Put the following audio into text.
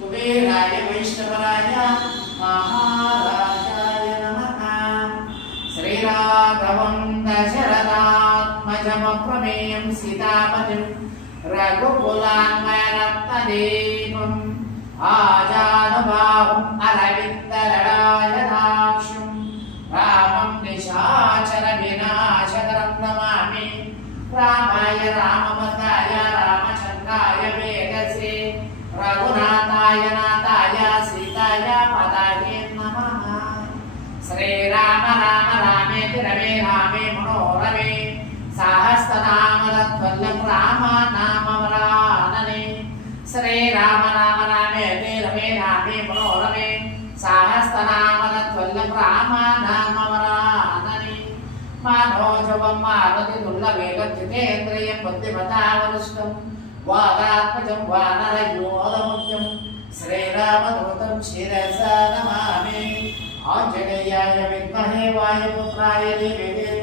कुबेराय वैष्णवराय महाराजाय नमः। श्रीराघवं दशरथात्मजमप्रमेयं सीतापतिं रघुकुलान्वयरत्नदीपम् आजानुबाहुम् अरविन्ददलायताक्षं रामं निशाचरविनाशकरं नमामि। रामाय रामभद्राय रामचन्द्राय वेदसे रघुनाथाय नाथाय सीताय पदाय नमः। श्रीराम राम रामेति रमे रामे मनोरमे सहस्रनाम तत्तुल्यं राम नाम वरानने। श्रीराम राम रामेति रमे रामे मनोरमे सहस्रनाम तत्तुल्यं राम नाम वरानने। मनोजवं मारुतितुल्यवेगं जितेन्द्रियं बुद्धिमतावरिष्ठं वादात्मजं वानरयोधमुख्यं श्रीरामदूतं शिरसा नमामि। आञ्जनेयाय विद्महे वायुपुत्राय धीमहि